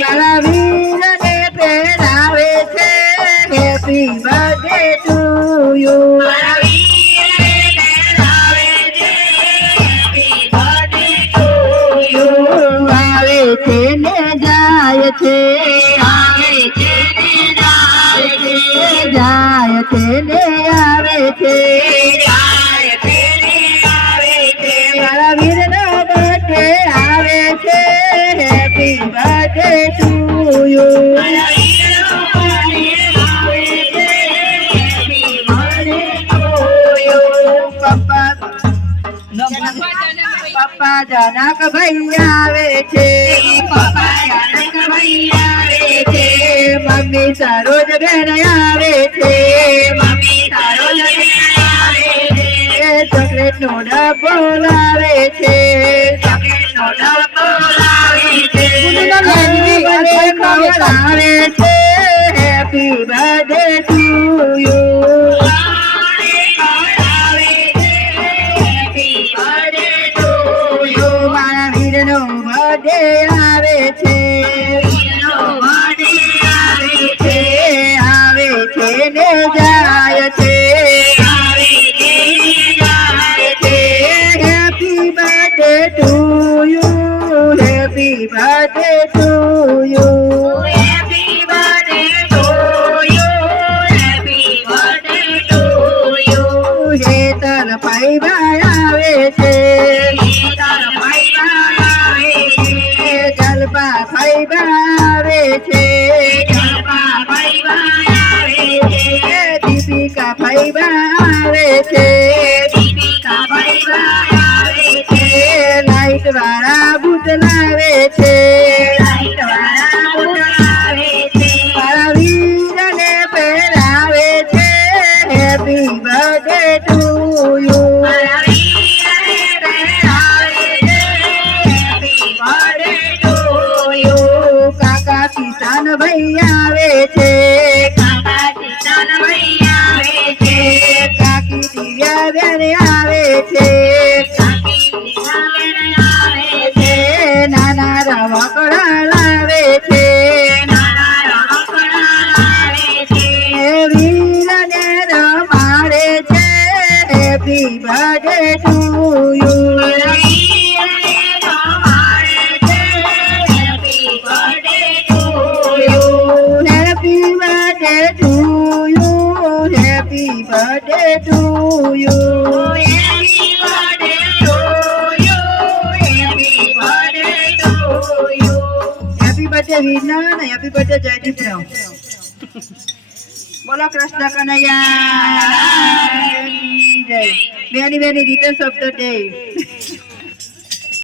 મારા વીરને પહેરાવે છે હેપી બર્થડે ટુ યુ મારા વીરને પહેરાવે છે હેપી બર્થડે ટુ યુ આવે છે ને જાય છે આવે છે ને જાય છે જાય છે ને આવે છે જાય છે ને આવે છે મારા વીરનો બર્થડે આવે છે હેપી બર્થડે ટુ યુ મારા વીરનો બર્થડે આવે છે હેપી બર્થડે ટુ યુ પપ્પા જનક ભાઈ આવે છે પપ્પા જનક ભાઈ આવે છે મમ્મી સરોજ બેન આવે છે મમ્મી સરોજ બેન આવે છે ચોકલેટ નો ડબ્બો લાવે છે ચોકલેટ નો ડબ્બો લાવે છે ખવડાવે છે happy birthday to you birthday આવે છે આવે છે ને જાય છે happy birthday to you happy birthday to you happy birthday to you happy birthday to you Hetal ભાઈ ભાઈ આવે છે જલપા ભાઈ આવે છે જલપા ભાઈ આવે છે દીપિકા ભાઈ આવે છે દીપિકા ભાઈ આવે છે લાઈટ વાળા બુટ લાવે છે લાઈટ વાળા બુટ લાવે છે મારા વીરને પહેરાવે છે હેપી બર્થડે ટુ યુ મારા વીરને પહેરાવે છે હેપી બર્થડે કાકા કિસાન ભાઈ આવે છે કાકા કિસાન ભાઈ આવે છે કાકી દિવ્યા બેન આવે છે કાકી દિવ્યા બેન આવે છે નાના રમકડા લાવે છે નાના રમકડા લાવે છે વીરને રમાડે છે happy birthday to you Happy birthday to you. Happy birthday to you. Happy birthday to you. Happy birthday Veena and happy birthday Jaideep Rao. Bolo Krishna Kanaya. Many returns of the day.